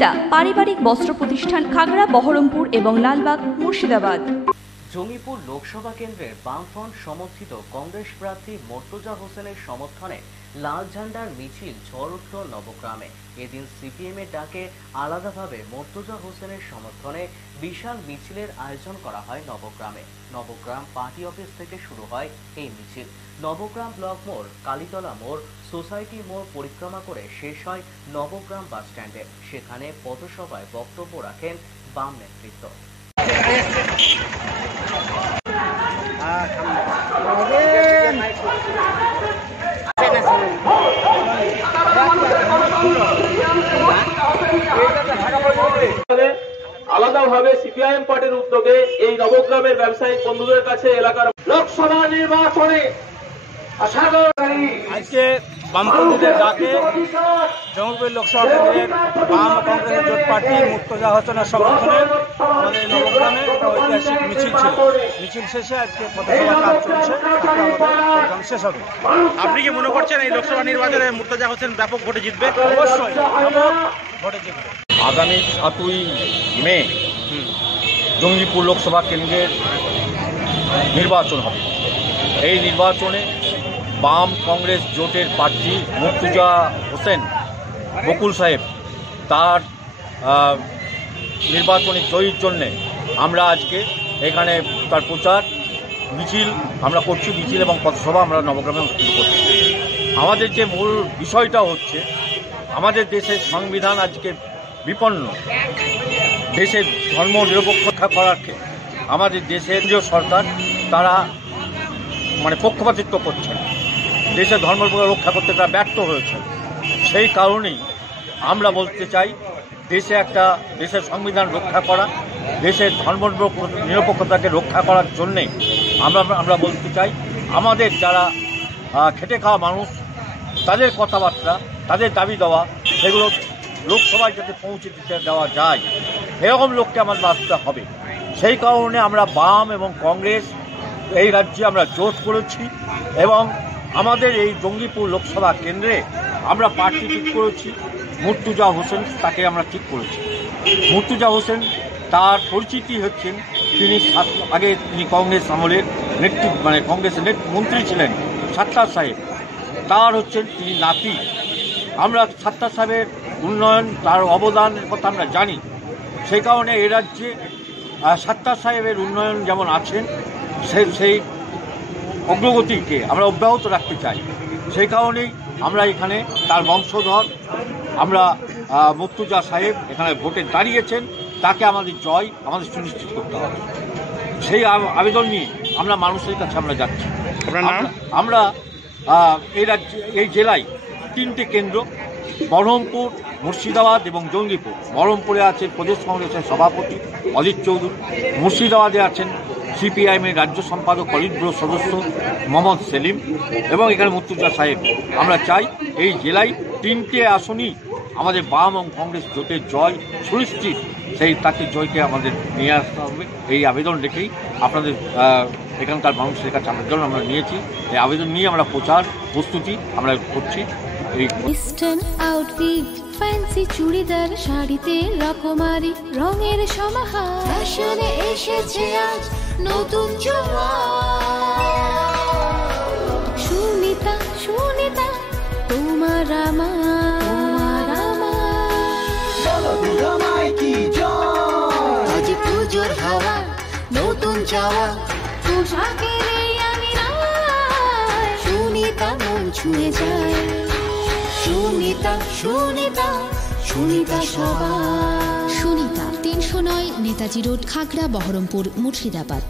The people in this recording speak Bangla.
সুনিতা পারিবারিক বস্ত্র প্রতিষ্ঠান, খাগড়া, বহরমপুর এবং লালবাগ, মুর্শিদাবাদ। জঙ্গিপুর লোকসভা কেন্দ্রের বামফ্রন্ট সমর্থিত কংগ্রেস প্রার্থী মর্তুজা হোসেনের সমর্থনে লাল ঝান্ডার মিছিল ঝড় উঠল নবগ্রামে। এদিন সিপিএমের ডাকে আলাদাভাবে মর্তুজা হোসেনের সমর্থনে বিশাল মিছিলের আয়োজন করা হয় নবগ্রামে। নবগ্রাম পার্টি অফিস থেকে শুরু হয় এই মিছিল। নবগ্রাম ব্লক মোড়, কালীতলা মোড়, সোসাইটি মোড় পরিক্রমা করে শেষ হয় নবগ্রাম বাস স্ট্যান্ডে। সেখানে পথসভায় বক্তব্য রাখেন বাম নেতৃত্ব। আলাদাভাবে সিপিআইএম পার্টির উদ্যোগে এই নবগ্রামের ব্যবসায়িক বন্ধুদের কাছে এলাকার লোকসভা নির্বাচনে আজকে বামপন্থীদের ডাকে জঙ্গিপুর লোকসভা কেন্দ্রের বাম কংগ্রেসের জোট প্রার্থী মর্তুজা হোসেনের সমর্থনে আমাদের নবগ্রামে একটা ঐতিহাসিক মিছিল ছিল। মিছিল শেষে আজকে পথসভা কাজ চলছে, প্রোগ্রাম শেষ হবে। আপনি কি মনে করছেন এই লোকসভা নির্বাচনে মর্তুজা হোসেন ব্যাপক ভোটে জিতবে? অবশ্যই ভোটে জিতবে। আগামী 7ই মে জঙ্গিপুর লোকসভা কেন্দ্রের নির্বাচন হবে। এই নির্বাচনে বাম কংগ্রেস জোটের প্রার্থী মর্তুজা হোসেন বকুল সাহেব তার নির্বাচনী জয়ীর জন্যে আমরা আজকে এখানে তার প্রচার মিছিল আমরা করছি। মিছিল এবং পথসভা আমরা নবগ্রামে অনুষ্ঠিত করছি। আমাদের যে মূল বিষয়টা হচ্ছে, আমাদের দেশের সংবিধান আজকে বিপন্ন। দেশের ধর্ম নিরপেক্ষতা করার ক্ষেত্রে আমাদের দেশের কেন্দ্রীয় সরকার তারা পক্ষপাতিত্ব করছেন। দেশের ধর্ম রক্ষা করতে তারা ব্যর্থ হয়েছে। সেই কারণেই আমরা বলতে চাই, দেশের সংবিধান রক্ষা করা, দেশের ধর্ম নিরপেক্ষতাকে রক্ষা করার জন্যে আমরা বলতে চাই, আমাদের যারা খেটে খাওয়া মানুষ তাদের কথাবার্তা, তাদের দাবি দেওয়া, সেগুলো লোকসভায় যাতে পৌঁছে দিতে দেওয়া যায়, এরকম লোককে আমাদের আসতে হবে। সেই কারণে আমরা বাম এবং কংগ্রেস এই রাজ্যে আমরা জোট করেছি এবং আমাদের এই জঙ্গিপুর লোকসভা কেন্দ্রে আমরা প্রার্থী ঠিক করেছি মর্তুজা হোসেন, তাকে আমরা ঠিক করেছি। মর্তুজা হোসেন তার পরিচিতি হচ্ছেন, তিনি কংগ্রেস আমলের কংগ্রেসের মন্ত্রী ছিলেন সাত্তার সাহেব, তার হচ্ছেন তিনি নাতি। আমরা সাত্তার সাহেবের উন্নয়ন, তার অবদানের কথা আমরা জানি। সেই কারণে এ রাজ্যে সাত্তার সাহেবের উন্নয়ন যেমন আছেন, সেই অগ্রগতিকে আমরা অব্যাহত রাখতে চাই। সেই কারণেই আমরা এখানে তার বংশধর আমরা মর্তুজা সাহেব এখানে ভোটে দাঁড়িয়েছেন, তাকে আমাদের জয় আমাদের সুনিশ্চিত করতে হবে। সেই আবেদন নিয়ে আমরা মানুষের কাছে আমরা যাচ্ছি। আমরা এই জেলায় 3টে কেন্দ্র, বহরমপুর, মুর্শিদাবাদ এবং জঙ্গিপুর। বহরমপুরে আছে প্রদেশ কংগ্রেসের সভাপতি অজিত চৌধুরী, মুর্শিদাবাদে আছেন সিপিআইএমের রাজ্য সম্পাদক পলিট ব্যুরো সদস্য মোহাম্মদ সেলিম এবং এখানে মর্তুজা সাহেব। আমরা চাই এই জেলায় 3টে আসনই আমাদের বাম এবং কংগ্রেস জোটের জয় সুনিশ্চিত, তাকে জয়কে আমাদের নিয়ে আসতে হবে। এই আবেদন রেখেই আপনাদের এখানকার মানুষের কাছে আমরা নিয়েছি। এই আবেদন নিয়ে আমরা প্রচার প্রস্তুতি আমরা করছি। ওয়েস্টার্ন আউটফিট, ফ্যান্সি চুড়িদার, শাড়িতে রকমারি রঙের সমাহার, ফ্যাশনে এসেছে আজ নতুন সুনিতা, সুনিতা তোমার আজ পুজোর হাওয়া, নতুন চাওয়া পোশাকের সুনিতা মন ছুঁয়ে যায়। সুনিতা, সুনিতা, সুনিতা সবার। সুনিতা 309 নেতাজি রোড, খাগড়া, বহরমপুর, মুর্শিদাবাদ।